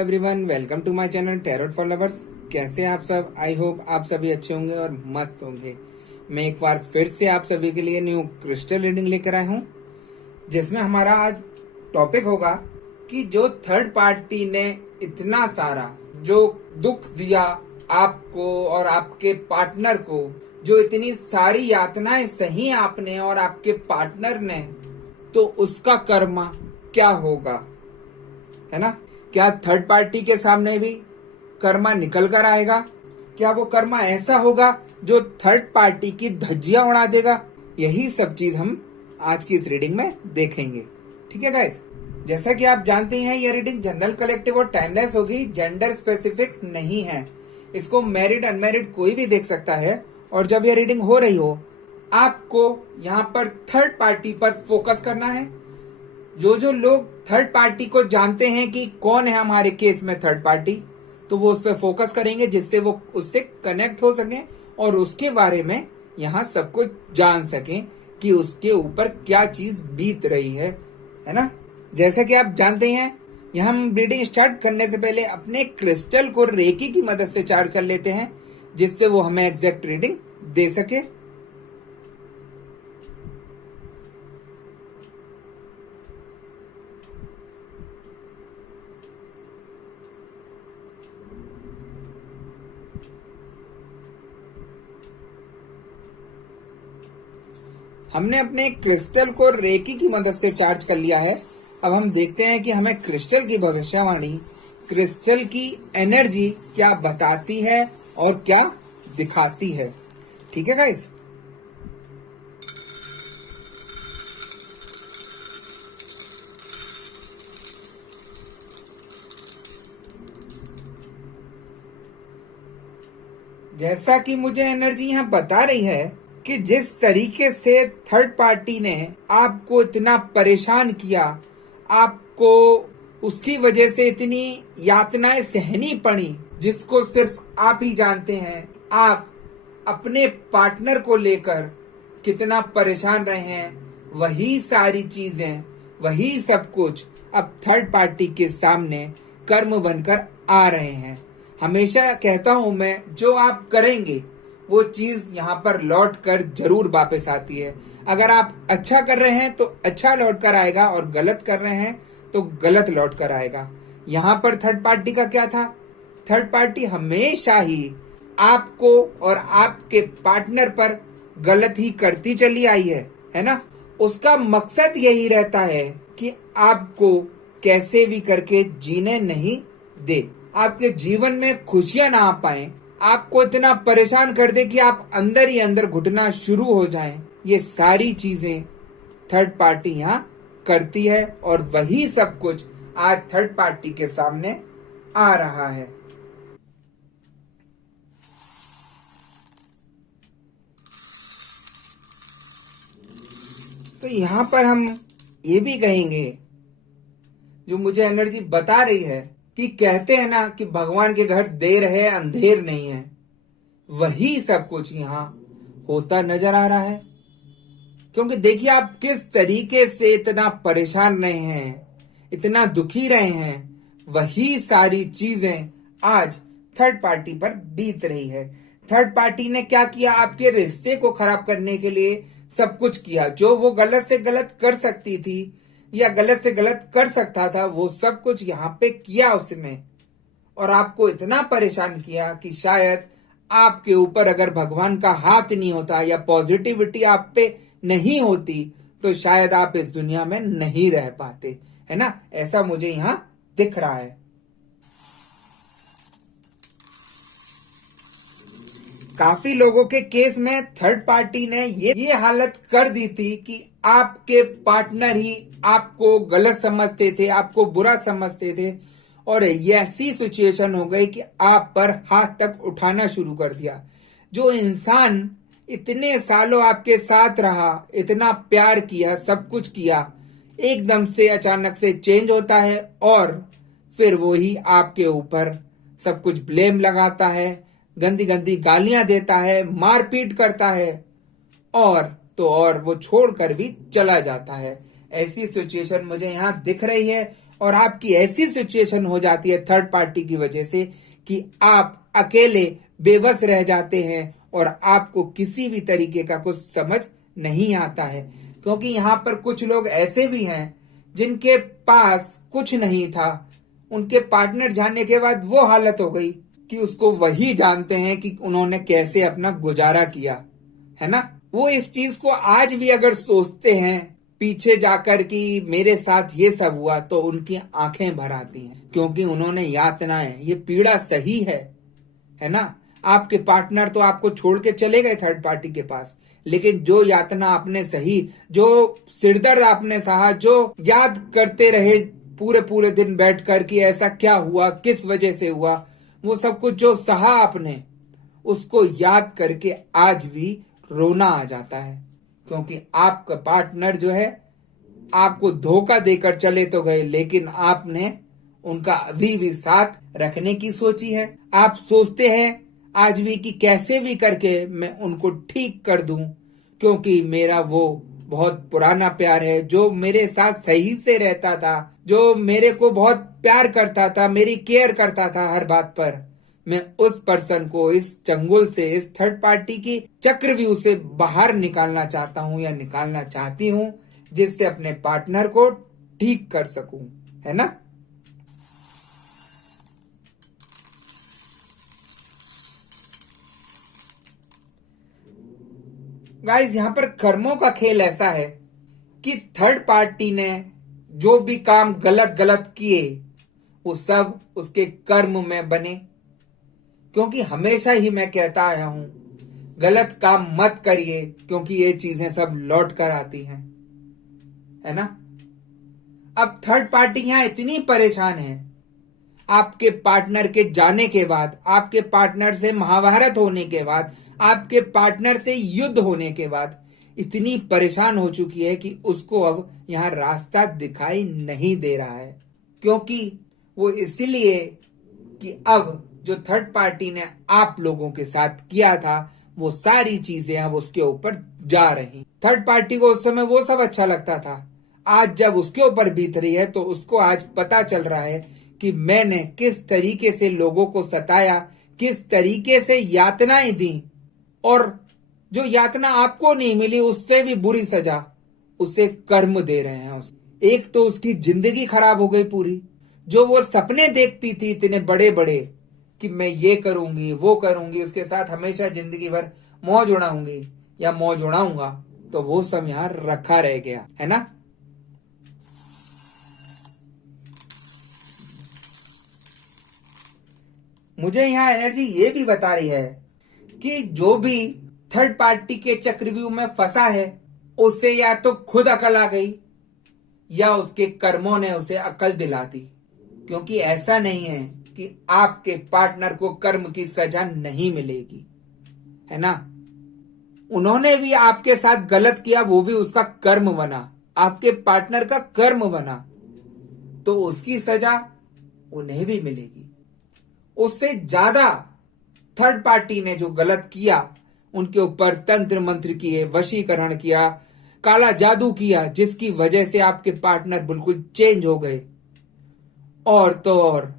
Everyone, welcome to my channel tarot for lovers. कैसे हैं आप सब? आई होप आप सभी अच्छे होंगे और मस्त होंगे। मैं एक बार फिर से आप सभी के लिए न्यू क्रिस्टल रीडिंग लेकर आया हूं, जिसमें हमारा आज टॉपिक होगा कि जो थर्ड पार्टी ने इतना सारा जो दुख दिया आपको और आपके पार्टनर को, जो इतनी सारी यातनाएं सही आपने और आपके पार्टनर ने, तो उसका कर्मा क्या होगा, है ना? क्या थर्ड पार्टी के सामने भी कर्मा निकल कर आएगा? क्या वो कर्मा ऐसा होगा जो थर्ड पार्टी की धज्जियां उड़ा देगा? यही सब चीज हम आज की इस रीडिंग में देखेंगे। ठीक है गाइस, जैसा कि आप जानते हैं ये रीडिंग जनरल, कलेक्टिव और टाइमलेस होगी, जेंडर स्पेसिफिक नहीं है। इसको मैरिड अनमैरिड कोई भी देख सकता है। और जब ये रीडिंग हो रही हो, आपको यहाँ पर थर्ड पार्टी पर फोकस करना है। जो लोग थर्ड पार्टी को जानते हैं कि कौन है हमारे केस में थर्ड पार्टी, तो वो उस पर फोकस करेंगे, जिससे वो उससे कनेक्ट हो सके और उसके बारे में यहाँ सब कुछ जान सकें कि उसके ऊपर क्या चीज बीत रही है ना? जैसा कि आप जानते हैं, यहाँ हम रीडिंग स्टार्ट करने से पहले अपने क्रिस्टल को रेकी की मदद से चार्ज कर लेते हैं, जिससे वो हमें एग्जैक्ट रीडिंग दे सके। हमने अपने क्रिस्टल को रेकी की मदद से चार्ज कर लिया है। अब हम देखते हैं कि हमें क्रिस्टल की भविष्यवाणी, क्रिस्टल की एनर्जी क्या बताती है और क्या दिखाती है। ठीक है गाइस, जैसा कि मुझे एनर्जी यहाँ बता रही है कि जिस तरीके से थर्ड पार्टी ने आपको इतना परेशान किया, आपको उसकी वजह से इतनी यातनाएं सहनी पड़ी, जिसको सिर्फ आप ही जानते हैं। आप अपने पार्टनर को लेकर कितना परेशान रहे हैं, वही सारी चीजें, वही सब कुछ अब थर्ड पार्टी के सामने कर्म बनकर आ रहे हैं। हमेशा कहता हूं मैं, जो आप करेंगे वो चीज यहाँ पर लौट कर जरूर वापस आती है। अगर आप अच्छा कर रहे हैं तो अच्छा लौट कर आएगा, और गलत कर रहे हैं तो गलत लौट कर आएगा। यहाँ पर थर्ड पार्टी का क्या था? थर्ड पार्टी हमेशा ही आपको और आपके पार्टनर पर गलत ही करती चली आई है ना? उसका मकसद यही रहता है कि आपको कैसे भी करके जीने नहीं दे, आपके जीवन में खुशियां ना आ पाए, आपको इतना परेशान कर दे कि आप अंदर ही अंदर घुटना शुरू हो जाएं। ये सारी चीजें थर्ड पार्टी यहाँ करती है, और वही सब कुछ आज थर्ड पार्टी के सामने आ रहा है। तो यहाँ पर हम ये भी कहेंगे, जो मुझे एनर्जी बता रही है कि कहते हैं ना कि भगवान के घर देर है अंधेर नहीं है, वही सब कुछ यहाँ होता नजर आ रहा है। क्योंकि देखिए, आप किस तरीके से इतना परेशान रहे हैं, इतना दुखी रहे हैं, वही सारी चीजें आज थर्ड पार्टी पर बीत रही है। थर्ड पार्टी ने क्या किया? आपके रिश्ते को खराब करने के लिए सब कुछ किया। जो वो गलत से गलत कर सकती थी या गलत से गलत कर सकता था, वो सब कुछ यहाँ पे किया उसने, और आपको इतना परेशान किया कि शायद आपके ऊपर अगर भगवान का हाथ नहीं होता या पॉजिटिविटी आप पे नहीं होती, तो शायद आप इस दुनिया में नहीं रह पाते, है ना? ऐसा मुझे यहाँ दिख रहा है। काफी लोगों के केस में थर्ड पार्टी ने ये हालत कर दी थी कि आपके पार्टनर ही आपको गलत समझते थे, आपको बुरा समझते थे, और ऐसी सिचुएशन हो गई कि आप पर हाथ तक उठाना शुरू कर दिया। जो इंसान इतने सालों आपके साथ रहा, इतना प्यार किया, सब कुछ किया, एकदम से अचानक से चेंज होता है, और फिर वो ही आपके ऊपर सब कुछ ब्लेम लगाता है, गंदी गंदी गालियां देता है, मारपीट करता है, और वो छोड़कर भी चला जाता है। ऐसी सिचुएशन मुझे यहाँ दिख रही है, और आपकी ऐसी सिचुएशन हो जाती है थर्ड पार्टी की वजह से कि आप अकेले बेबस रह जाते हैं और आपको किसी भी तरीके का कुछ समझ नहीं आता है। क्योंकि यहाँ पर कुछ लोग ऐसे भी हैं जिनके पास कुछ नहीं था, उनके पार्टनर जानने के बाद वो हालत हो गई कि उसको वही जानते हैं कि उन्होंने कैसे अपना गुजारा किया, है ना। वो इस चीज को आज भी अगर सोचते हैं पीछे जाकर कि मेरे साथ ये सब हुआ, तो उनकी आंखें भर आती हैं, क्योंकि उन्होंने यातनाएं, ये पीड़ा सही है ना। आपके पार्टनर तो आपको छोड़ के चले गए थर्ड पार्टी के पास, लेकिन जो यातना आपने सही, जो सिरदर्द आपने सहा, जो याद करते रहे पूरे पूरे दिन बैठकर कि ऐसा क्या हुआ, किस वजह से हुआ, वो सब कुछ जो सहा आपने, उसको याद करके आज भी रोना आ जाता है। क्योंकि आपका पार्टनर जो है आपको धोखा देकर चले तो गए, लेकिन आपने उनका अभी भी साथ रखने की सोची है। आप सोचते हैं आज भी कि कैसे भी करके मैं उनको ठीक कर दूं, क्योंकि मेरा वो बहुत पुराना प्यार है, जो मेरे साथ सही से रहता था, जो मेरे को बहुत प्यार करता था, मेरी केयर करता था हर बात पर। मैं उस पर्सन को इस चंगुल से, इस थर्ड पार्टी की चक्रव्यूह से बाहर निकालना चाहता हूं या निकालना चाहती हूं, जिससे अपने पार्टनर को ठीक कर सकूं, है ना। गाइस, यहाँ पर कर्मों का खेल ऐसा है कि थर्ड पार्टी ने जो भी काम गलत गलत किए वो सब उसके कर्म में बने। क्योंकि हमेशा ही मैं कहता आया हूं, गलत काम मत करिए, क्योंकि ये चीजें सब लौट कर आती हैं, है ना। अब थर्ड पार्टी यहां इतनी परेशान है, आपके पार्टनर के जाने के बाद, आपके पार्टनर से महाभारत होने के बाद, आपके पार्टनर से युद्ध होने के बाद इतनी परेशान हो चुकी है कि उसको अब यहां रास्ता दिखाई नहीं दे रहा है। क्योंकि वो इसलिए कि अब जो थर्ड पार्टी ने आप लोगों के साथ किया था, वो सारी चीजें अब उसके ऊपर जा रही। थर्ड पार्टी को उस समय वो सब अच्छा लगता था, आज जब उसके ऊपर बीत रही है तो उसको आज पता चल रहा है कि मैंने किस तरीके से लोगों को सताया, किस तरीके से यातनाएं दी, और जो यातना आपको नहीं मिली उससे भी बुरी सजा उसे कर्म दे रहे हैं। एक तो उसकी जिंदगी खराब हो गई पूरी, जो वो सपने देखती थी इतने बड़े बड़े कि मैं ये करूंगी, वो करूंगी, उसके साथ हमेशा जिंदगी भर मौज उड़ाऊंगी या मौज उड़ाऊंगा, तो वो सब यहां रखा रह गया, है ना। मुझे यहाँ एनर्जी ये भी बता रही है कि जो भी थर्ड पार्टी के चक्रव्यूह में फंसा है, उसे या तो खुद अकल आ गई या उसके कर्मों ने उसे अकल दिला दी। क्योंकि ऐसा नहीं है कि आपके पार्टनर को कर्म की सजा नहीं मिलेगी, है ना। उन्होंने भी आपके साथ गलत किया, वो भी उसका कर्म बना, आपके पार्टनर का कर्म बना, तो उसकी सजा उन्हें भी मिलेगी। उससे ज्यादा थर्ड पार्टी ने जो गलत किया, उनके ऊपर तंत्र मंत्र किए, वशीकरण किया, काला जादू किया, जिसकी वजह से आपके पार्टनर बिल्कुल चेंज हो गए, और तो और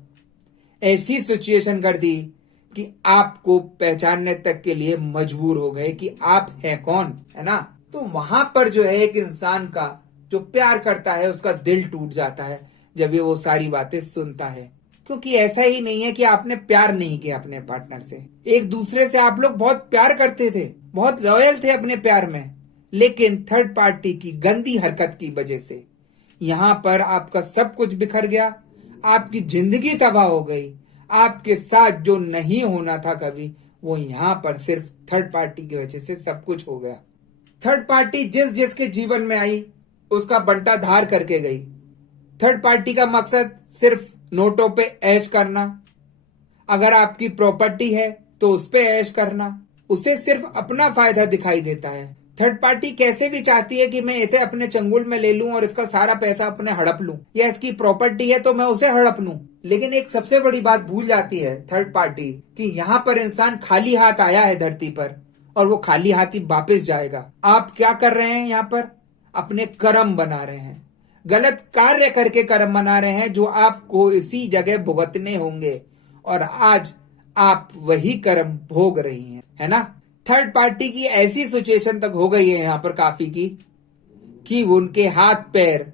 ऐसी सिचुएशन कर दी कि आपको पहचानने तक के लिए मजबूर हो गए कि आप हैं कौन, है ना। तो वहां पर जो है एक इंसान का जो प्यार करता है उसका दिल टूट जाता है जब ये वो सारी बातें सुनता है। क्योंकि ऐसा ही नहीं है कि आपने प्यार नहीं किया अपने पार्टनर से, एक दूसरे से आप लोग बहुत प्यार करते थे, बहुत लॉयल थे अपने प्यार में, लेकिन थर्ड पार्टी की गंदी हरकत की वजह से यहाँ पर आपका सब कुछ बिखर गया, आपकी जिंदगी तबाह हो गई, आपके साथ जो नहीं होना था कभी, वो यहाँ पर सिर्फ थर्ड पार्टी की वजह से सब कुछ हो गया। थर्ड पार्टी जिस जिसके जीवन में आई उसका बंटा धार करके गई। थर्ड पार्टी का मकसद सिर्फ नोटों पे ऐश करना, अगर आपकी प्रॉपर्टी है तो उस पे ऐश करना, उसे सिर्फ अपना फायदा दिखाई देता है। थर्ड पार्टी कैसे भी चाहती है कि मैं इसे अपने चंगुल में ले लूं और इसका सारा पैसा अपने हड़प लूं, या इसकी प्रॉपर्टी है तो मैं उसे हड़प लूं। लेकिन एक सबसे बड़ी बात भूल जाती है थर्ड पार्टी कि यहाँ पर इंसान खाली हाथ आया है धरती पर और वो खाली हाथ ही वापस जाएगा। आप क्या कर रहे हैं यहाँ पर? अपने कर्म बना रहे हैं, गलत कार्य करके कर्म बना रहे हैं जो आपको इसी जगह भुगतने होंगे, और आज आप वही कर्म भोग रही हैं, है ना। थर्ड पार्टी की ऐसी सिचुएशन तक हो गई है यहाँ पर काफी की कि उनके हाथ पैर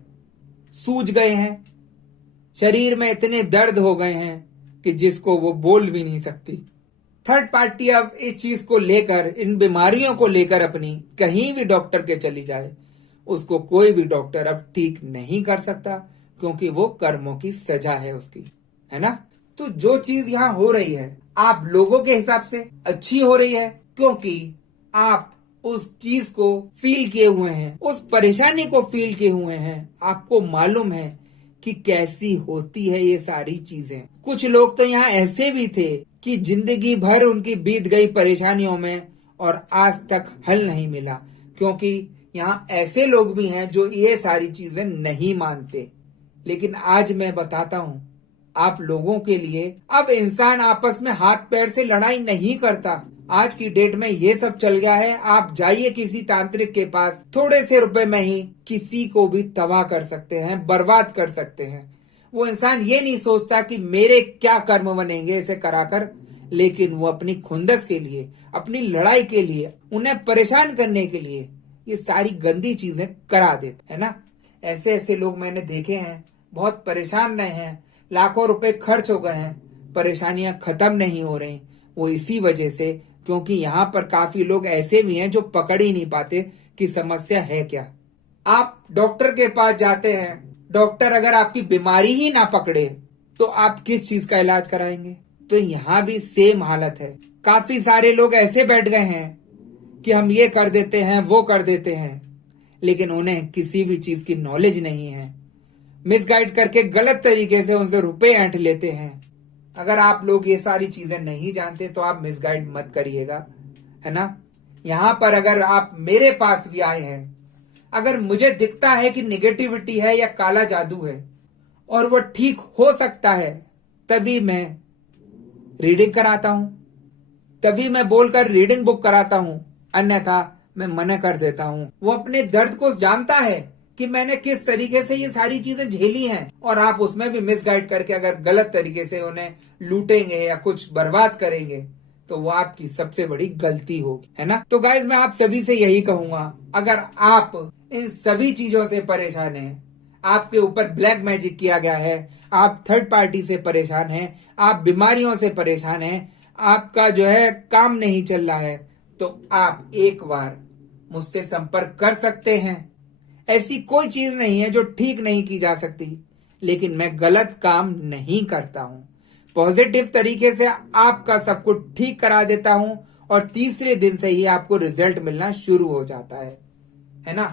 सूज गए हैं, शरीर में इतने दर्द हो गए हैं कि जिसको वो बोल भी नहीं सकती। थर्ड पार्टी अब इस चीज को लेकर, इन बीमारियों को लेकर अपनी कहीं भी डॉक्टर के चली जाए, उसको कोई भी डॉक्टर अब ठीक नहीं कर सकता, क्योंकि वो कर्मों की सजा है उसकी, है ना। तो जो चीज यहाँ हो रही है आप लोगों के हिसाब से अच्छी हो रही है, क्योंकि आप उस चीज को फील किए हुए हैं, उस परेशानी को फील किए हुए हैं, आपको मालूम है कि कैसी होती है ये सारी चीजें। कुछ लोग तो यहाँ ऐसे भी थे कि जिंदगी भर उनकी बीत गई परेशानियों में और आज तक हल नहीं मिला, क्योंकि यहाँ ऐसे लोग भी हैं जो ये सारी चीजें नहीं मानते। लेकिन आज मैं बताता हूँ आप लोगों के लिए, अब इंसान आपस में हाथ पैर से लड़ाई नहीं करता। आज की डेट में ये सब चल गया है। आप जाइए किसी तांत्रिक के पास, थोड़े से रुपए में ही किसी को भी तबाह कर सकते हैं, बर्बाद कर सकते हैं। वो इंसान ये नहीं सोचता कि मेरे क्या कर्म बनेंगे इसे कराकर, लेकिन वो अपनी खुंदस के लिए, अपनी लड़ाई के लिए, उन्हें परेशान करने के लिए ये सारी गंदी चीजें करा देते, है ना। ऐसे ऐसे लोग मैंने देखे हैं, बहुत परेशान रहे हैं, लाखों रुपए खर्च हो गए हैं, परेशानियां खत्म नहीं हो रही। वो इसी वजह से, क्योंकि यहाँ पर काफी लोग ऐसे भी हैं जो पकड़ ही नहीं पाते कि समस्या है क्या। आप डॉक्टर के पास जाते हैं, डॉक्टर अगर आपकी बीमारी ही ना पकड़े तो आप किस चीज का इलाज कराएंगे। तो यहाँ भी सेम हालत है। काफी सारे लोग ऐसे बैठ गए हैं कि हम ये कर देते हैं, वो कर देते हैं, लेकिन उन्हें किसी भी चीज की नॉलेज नहीं है। मिसगाइड करके गलत तरीके से उनसे रुपए ऐंठ लेते हैं। अगर आप लोग ये सारी चीजें नहीं जानते तो आप मिसगाइड मत करिएगा, है ना। यहाँ पर अगर आप मेरे पास भी आए हैं, अगर मुझे दिखता है कि निगेटिविटी है या काला जादू है और वो ठीक हो सकता है, तभी मैं रीडिंग कराता हूं, तभी मैं बोलकर रीडिंग बुक कराता हूं, अन्यथा मैं मना कर देता हूं। वो अपने दर्द को जानता है कि मैंने किस तरीके से ये सारी चीजें झेली हैं, और आप उसमें भी मिसगाइड करके अगर गलत तरीके से उन्हें लूटेंगे या कुछ बर्बाद करेंगे तो वो आपकी सबसे बड़ी गलती होगी, है ना। तो गाइज मैं आप सभी से यही कहूंगा, अगर आप इन सभी चीजों से परेशान हैं, आपके ऊपर ब्लैक मैजिक किया गया है, आप थर्ड पार्टी से परेशान हैं, आप बीमारियों से परेशान हैं, आपका जो है काम नहीं चल रहा है, तो आप एक बार मुझसे संपर्क कर सकते हैं। ऐसी कोई चीज नहीं है जो ठीक नहीं की जा सकती, लेकिन मैं गलत काम नहीं करता हूं। पॉजिटिव तरीके से आपका सब कुछ ठीक करा देता हूं और तीसरे दिन से ही आपको रिजल्ट मिलना शुरू हो जाता है ना।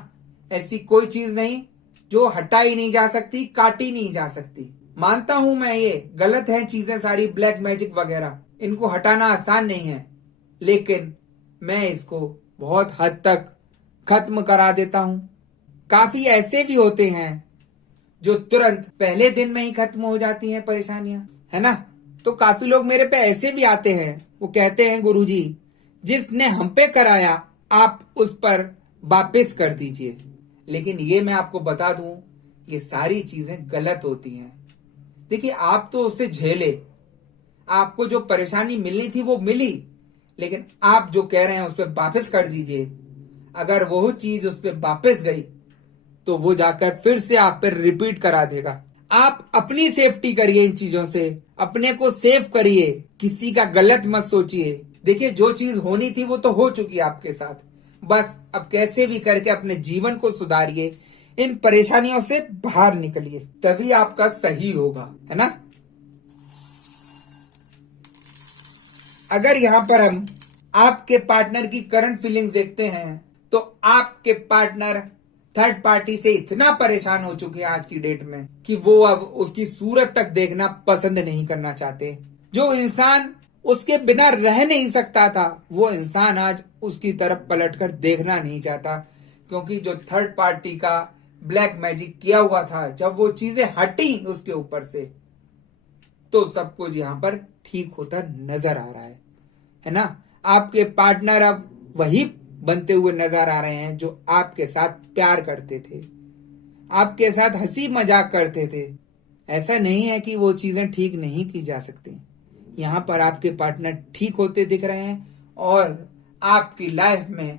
ऐसी कोई चीज नहीं जो हटाई नहीं जा सकती, काटी नहीं जा सकती। मानता हूं मैं ये गलत है चीजें सारी, ब्लैक मैजिक वगैरह, इनको हटाना आसान नहीं है, लेकिन मैं इसको बहुत हद तक खत्म करा देता हूं। काफी ऐसे भी होते हैं जो तुरंत पहले दिन में ही खत्म हो जाती हैं परेशानियां, है ना। तो काफी लोग मेरे पे ऐसे भी आते हैं, वो कहते हैं गुरुजी जिसने हम पे कराया आप उस पर वापस कर दीजिए। लेकिन ये मैं आपको बता दूं, ये सारी चीजें गलत होती हैं। देखिए आप तो उससे झेले, आपको जो परेशानी मिलनी थी वो मिली, लेकिन आप जो कह रहे हैं उस पर वापस कर दीजिए। अगर वो चीज उस पर वापस गई तो वो जाकर फिर से आप पर रिपीट करा देगा। आप अपनी सेफ्टी करिए, इन चीजों से अपने को सेफ करिए, किसी का गलत मत सोचिए। देखिए जो चीज होनी थी वो तो हो चुकी है आपके साथ, बस अब कैसे भी करके अपने जीवन को सुधारिए, इन परेशानियों से बाहर निकलिए, तभी आपका सही होगा, है ना। अगर यहाँ पर हम आपके पार्टनर की करंट फीलिंग्स देखते हैं तो आपके पार्टनर थर्ड पार्टी से इतना परेशान हो चुके हैं आज की डेट में कि वो अब उसकी सूरत तक देखना पसंद नहीं करना चाहते। जो इंसान उसके बिना रह नहीं सकता था, वो इंसान आज उसकी तरफ पलटकर देखना नहीं चाहता, क्योंकि जो थर्ड पार्टी का ब्लैक मैजिक किया हुआ था, जब वो चीजें हटी उसके ऊपर से, तो सब कुछ यहाँ पर ठीक होता नजर आ रहा है ना। आपके पार्टनर अब वही बनते हुए नजर आ रहे हैं जो आपके साथ प्यार करते थे। आपके साथ हंसी मजाक करते थे। ऐसा नहीं है कि वो चीजें ठीक नहीं की जा सकती। यहाँ पर आपके पार्टनर ठीक होते दिख रहे हैं और आपकी लाइफ में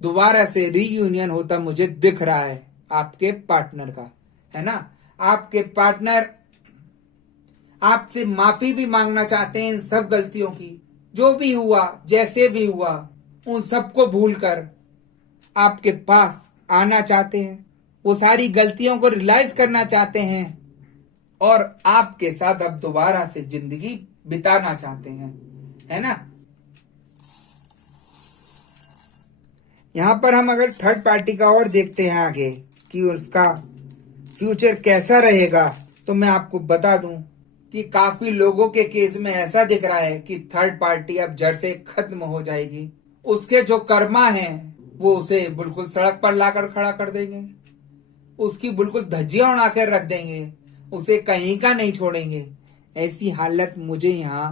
दोबारा से रीयूनियन होता मुझे दिख रहा है आपके पार्टनर का, है ना। आपके पार्टनर आपसे माफी भी मांगना चाहते हैं इन सब गलतियों की। जो भी हुआ, जैसे भी हुआ, उन सबको भूलकर आपके पास आना चाहते हैं। वो सारी गलतियों को रियलाइज करना चाहते हैं और आपके साथ अब दोबारा से जिंदगी बिताना चाहते हैं, है ना। यहाँ पर हम अगर थर्ड पार्टी का और देखते हैं आगे कि उसका फ्यूचर कैसा रहेगा, तो मैं आपको बता दूं कि काफी लोगों के केस में ऐसा दिख रहा है कि थर्ड पार्टी अब जड़ से खत्म हो जाएगी। उसके जो कर्मा हैं वो उसे बिल्कुल सड़क पर लाकर खड़ा कर देंगे, उसकी बिल्कुल धज्जियां उड़ा कर रख देंगे, उसे कहीं का नहीं छोड़ेंगे। ऐसी हालत मुझे यहाँ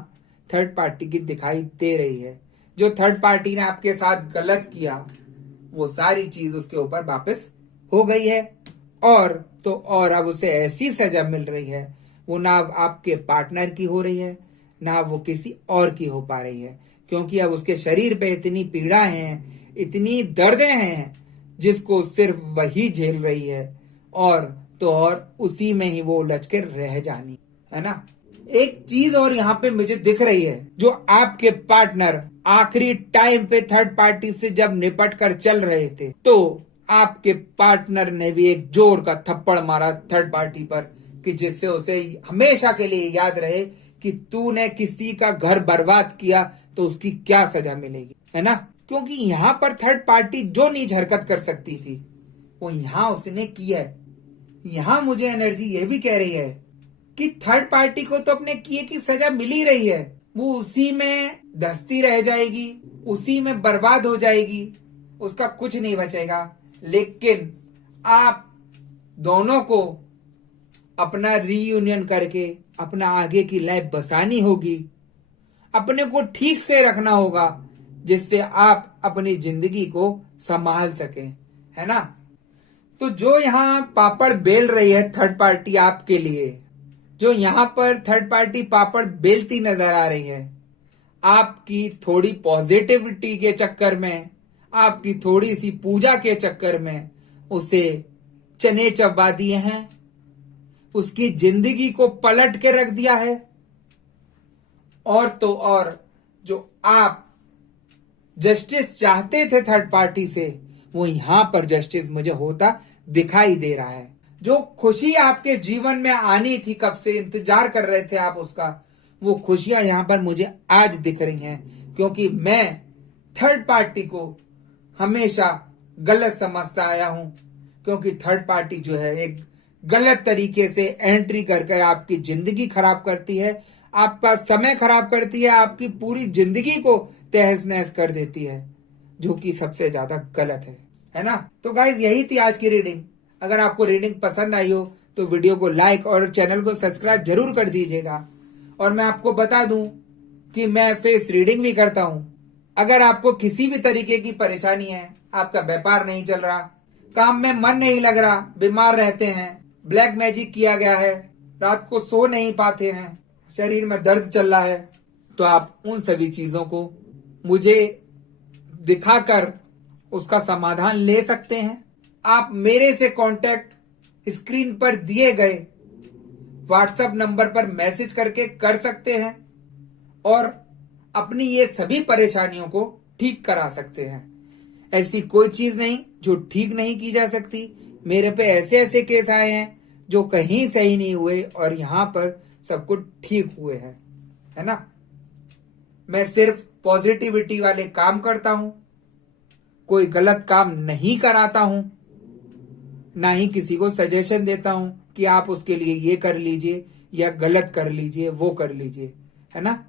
थर्ड पार्टी की दिखाई दे रही है। जो थर्ड पार्टी ने आपके साथ गलत किया वो सारी चीज उसके ऊपर वापस हो गई है और तो और अब उसे ऐसी सजा मिल रही है, वो ना आपके पार्टनर की हो रही है ना वो किसी और की हो पा रही है, क्योंकि अब उसके शरीर पे इतनी पीड़ा है, इतनी दर्दें हैं जिसको सिर्फ वही झेल रही है और तो और उसी में ही वो उलझ के रह जानी, है ना। एक चीज और यहाँ पे मुझे दिख रही है, जो आपके पार्टनर आखिरी टाइम पे थर्ड पार्टी से जब निपट कर चल रहे थे तो आपके पार्टनर ने भी एक जोर का थप्पड़ मारा थर्ड पार्टी पर कि जिससे उसे हमेशा के लिए याद रहे कि तूने किसी का घर बर्बाद किया तो उसकी क्या सजा मिलेगी, है ना। क्योंकि यहाँ पर थर्ड पार्टी जो नीच हरकत कर सकती थी वो यहाँ उसने की है। यहाँ मुझे एनर्जी ये भी कह रही है कि थर्ड पार्टी को तो अपने किए की सजा मिल ही रही है, वो उसी में धंसती रह जाएगी, उसी में बर्बाद हो जाएगी, उसका कुछ नहीं बचेगा। लेकिन आप दोनों को अपना रीयूनियन करके अपना आगे की लाइफ बसानी होगी, अपने को ठीक से रखना होगा जिससे आप अपनी जिंदगी को संभाल सकें, है ना। तो जो यहाँ पापड़ बेल रही है थर्ड पार्टी आपके लिए, जो यहाँ पर थर्ड पार्टी पापड़ बेलती नजर आ रही है, आपकी थोड़ी पॉजिटिविटी के चक्कर में, आपकी थोड़ी सी पूजा के चक्कर में उसे चने चबा दिए हैं, उसकी जिंदगी को पलट के रख दिया है। और तो और जो आप जस्टिस चाहते थे थर्ड पार्टी से, वो यहां पर जस्टिस मुझे होता दिखाई दे रहा है। जो खुशी आपके जीवन में आनी थी, कब से इंतजार कर रहे थे आप उसका, वो खुशियां यहां पर मुझे आज दिख रही हैं। क्योंकि मैं थर्ड पार्टी को हमेशा गलत समझता आया हूं, क्योंकि थर्ड पार्टी जो है एक गलत तरीके से एंट्री करके आपकी जिंदगी खराब करती है, आपका समय खराब करती है, आपकी पूरी जिंदगी को तहस नहस कर देती है, जो कि सबसे ज्यादा गलत है ना। तो गाइज यही थी आज की रीडिंग। अगर आपको रीडिंग पसंद आई हो तो वीडियो को लाइक और चैनल को सब्सक्राइब जरूर कर दीजिएगा। और मैं आपको बता दूं कि मैं फेस रीडिंग भी करता हूं। अगर आपको किसी भी तरीके की परेशानी है, आपका व्यापार नहीं चल रहा, काम में मन नहीं लग रहा, बीमार रहते हैं, ब्लैक मैजिक किया गया है, रात को सो नहीं पाते हैं, शरीर में दर्द चल रहा है, तो आप उन सभी चीजों को मुझे दिखाकर उसका समाधान ले सकते हैं। आप मेरे से कांटेक्ट स्क्रीन पर दिए गए व्हाट्सएप नंबर पर मैसेज करके कर सकते हैं और अपनी ये सभी परेशानियों को ठीक करा सकते हैं। ऐसी कोई चीज नहीं जो ठीक नहीं की जा सकती। मेरे पे ऐसे ऐसे केस आए हैं जो कहीं सही नहीं हुए और यहाँ पर सब कुछ ठीक हुए हैं, है ना। मैं सिर्फ पॉजिटिविटी वाले काम करता हूं, कोई गलत काम नहीं कराता हूं, ना ही किसी को सजेशन देता हूं कि आप उसके लिए ये कर लीजिए या गलत कर लीजिए, वो कर लीजिए, है ना।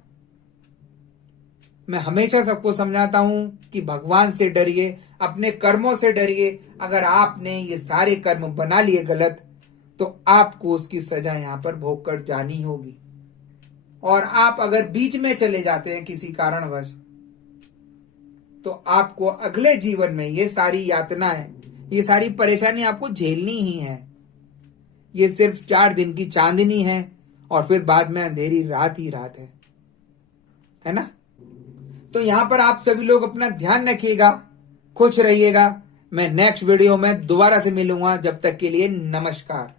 मैं हमेशा सबको समझाता हूं कि भगवान से डरिए, अपने कर्मों से डरिए। अगर आपने ये सारे कर्म बना लिए गलत तो आपको उसकी सजा यहां पर भोग कर जानी होगी। और आप अगर बीच में चले जाते हैं किसी कारणवश तो आपको अगले जीवन में ये सारी यातनाएं, ये सारी परेशानी आपको झेलनी ही है। ये सिर्फ 4 दिन की चांदनी है और फिर बाद में अंधेरी रात ही रात है ना। तो यहाँ पर आप सभी लोग अपना ध्यान रखिएगा, खुश रहिएगा। मैं नेक्स्ट वीडियो में दोबारा से मिलूंगा, जब तक के लिए नमस्कार।